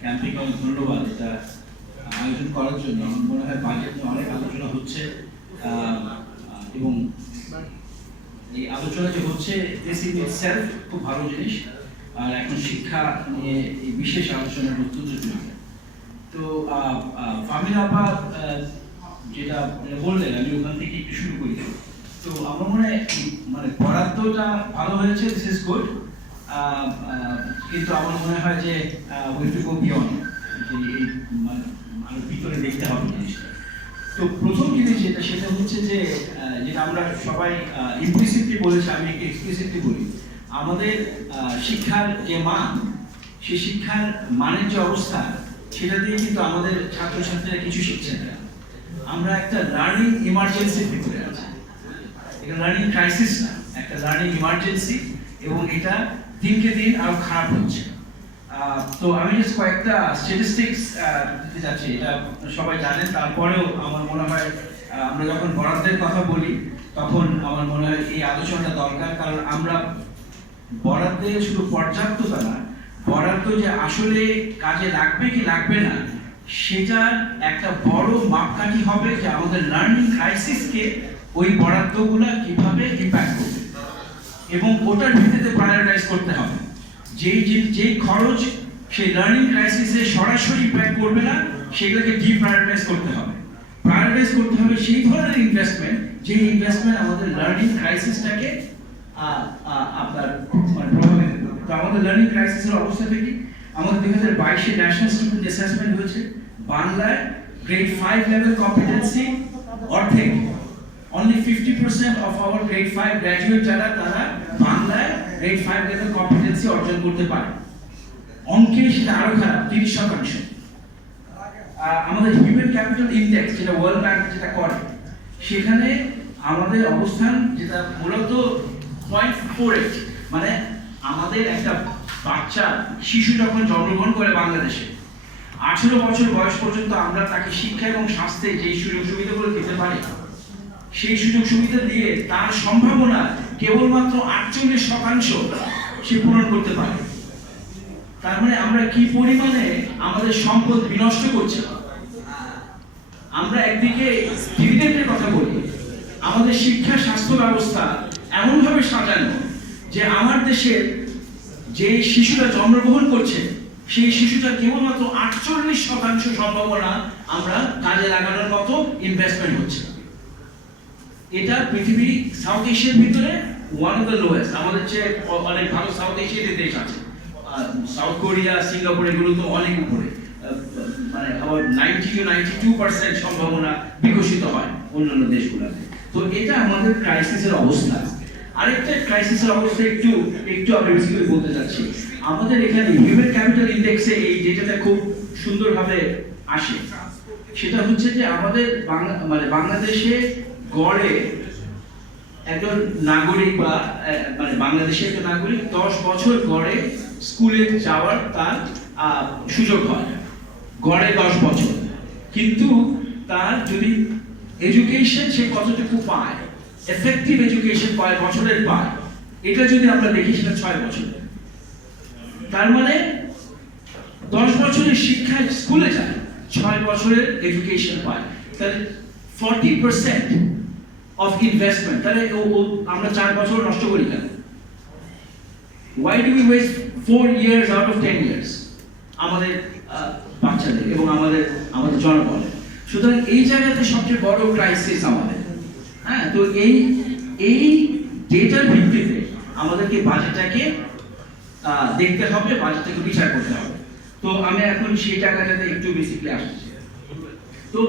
ক্যাম্পেইনকে অনেক ধন্যবাদ এটা আয়োজন করার জন্য। আমার মনে হয় বাজেট নিয়ে অনেক আলোচনা হচ্ছে এবং এই আলোচনা যে হচ্ছে দিস ইন ইটসেলফ খুব ভালো জিনিস। আর এখন শিক্ষা নিয়ে এই বিশেষ আলোচনার অত্যন্ত জরুরি। তো ফাহমিদা আপা যেটা বললেন আমি ওখান থেকে একটু শুরু করি। তো আমার মনে হয় মানে বরাদ্দটা ভালো হয়েছে, দিস ইজ গুড, কিন্তু আমার মনে হয় যে উই টু গো বিয়ন্ড, যে এই মানে আরো ভিতরে দেখতে হবে জিনিসটা। তো প্রথম জিনিস সেটা হচ্ছে যে যেটা আমরা সবাই ইমপ্লিসিটলি বলেছি, আমি একটু এক্সপ্লিসিটলি বলি, আমাদের শিক্ষার যে মান, সেই শিক্ষার মানের যে অবস্থা, সেটা দিয়ে কিন্তু আমাদের ছাত্রছাত্রীরা কিছু শিখছে না। আমরা একটা লার্নিং ইমার্জেন্সির ভিতরে আছি। এটা লার্নিং ক্রাইসিস না, একটা লার্নিং ইমার্জেন্সি, এবং এটা দিনকে দিন আরো খারাপ হচ্ছে। তো আমি জাস্ট কয়েকটা স্ট্যাটিস্টিক্স দিতে যাচ্ছি, এটা সবাই জানেন, তারপরেও আমার মনে হয় আমরা যখন বরাদ্দের কথা বলি তখন আমার মনে হয় এই আলোচনাটা দরকার। কারণ আমরা বরাদ্দে শুধু পর্যাপ্ততা না, বরাদ্দ যে আসলে কাজে লাগবে কি লাগবে না সেটার একটা বড় মাপকাঠি হবে যে আমাদের লার্নিং ক্রাইসিসকে ওই বরাদ্দগুলা কিভাবে ইম্প্যাক্ট করবে, এবং ওটার ভিত্তিতে প্রায়োরিটাইজ করতে হবে। যেই খরচ সেই লার্নিং ক্রাইসিসে সরাসরি ইম্প্যাক্ট করবে না, সেগুলোকে ডিপ্রায়োরিটাইজ করতে হবে। প্রায়োরিটাইজ করতে হবে সেই ধরনের ইনভেস্টমেন্ট, যে ইনভেস্টমেন্ট আমাদের লার্নিং ক্রাইসিসটাকে আপনার মানে প্রভাবিত করবে। তো আমাদের লার্নিং ক্রাইসিসের অবস্থা থেকে আমাদের 2022-এ ন্যাশনাল স্টুডেন্ট অ্যাসেসমেন্ট হয়েছে। বাংলায় গ্রেড 5 লেভেল কম্পিটেন্সি অর্ধেক, only 50% of our grade 5 graduate যারা তারা বাংলায় grade 5 level competency অর্জন করতে পারে। অঙ্কে সেটা আরো খারাপ, 30%। আমাদের হিউম্যান ক্যাপিটাল ইন্ডেক্স যেটা ওয়ার্ল্ড ব্যাংক যেটা করে, সেখানে আমাদের অবস্থান যেটা মূলত 0.48, মানে আমাদের একটা বাচ্চা শিশু যখন জন্মগ্রহণ করে বাংলাদেশে 18 বছর বয়স পর্যন্ত আমরা তাকে শিক্ষা এবং স্বাস্থ্যে যে সুযোগ সুবিধাগুলো দিতে পারি, সেই সুযোগ সুবিধা দিয়ে তার সম্ভাবনা কেবলমাত্র 48% সে পূরণ করতে পারে। তার মানে আমরা কি পরিমাণে আমাদের সম্পদ বিনষ্ট করছি। আমরা একদিকে ডিভিডেন্ডের কথা বলি, আমাদের শিক্ষা স্বাস্থ্য ব্যবস্থা এমনভাবে সাজানো যে আমার দেশের যে শিশুরা জন্মগ্রহণ করছে সেই শিশুটার কেবলমাত্র 48% সম্ভাবনা আমরা কাজে লাগানোর মতো ইনভেস্টমেন্ট হচ্ছে। এটা পৃথিবী সাউথ এশিয়ার ভিতরে ওয়ান অফ দ্য লোয়েস্ট। আমাদের চেয়ে অনেক ভালো সাউথ এশিয়াতে দেশ আছে, সাউথ কোরিয়া, সিঙ্গাপুর, এগুলো তো অনেক উপরে, মানে আবার 90-92% সম্ভাবনা বিকশিত হয় অন্যান্য দেশগুলোতে। তো এটা আমাদের ক্রাইসিসের অবস্থা। আরেকটা ক্রাইসিসের অবস্থা একটু আমি বেসিক্যালি বলতে চাচ্ছি, আমাদের এখানে হিউম্যান ক্যাপিটাল ইন্ডেক্সে এই ডেটাটা খুব সুন্দরভাবে আসে। সেটা হচ্ছে যে আমাদের মানে বাংলাদেশে গড়ে একজন নাগরিক বা মানে বাংলাদেশের একটা নাগরিক 10 বছর গড়ে স্কুলে যাওয়ার তার সুযোগ হয়, গড়ে 10 বছর। কিন্তু তার যদি এডুকেশন সে কতটুকু পায়, এফেক্টিভ এডুকেশন কয় বছরের পায়, এটা যদি আমরা দেখি সেটা 6 বছর। তার মানে 10 বছরের শিক্ষা স্কুলে যায়, 6 বছরের এডুকেশন পায়, তাহলে 40% of investment, তাহলে আমরা 4 বছর নষ্ট করি কেন? Why do we waste 4 years out of 10 years আমাদের বাচ্চাদের এবং আমাদের জনগণের? সুতরাং এই জায়গাতে সবচেয়ে বড় ক্রাইসিস আমাদের। হ্যাঁ, তো এই ডেটার ভিত্তিতে আমাদেরকে বাজেটটাকে দেখতে হবে, বাজেটটাকে বিচার করতে হবে। তো আমি এখন সেই জায়গাটাতে একটু বেসিক্যালি আসছি। তো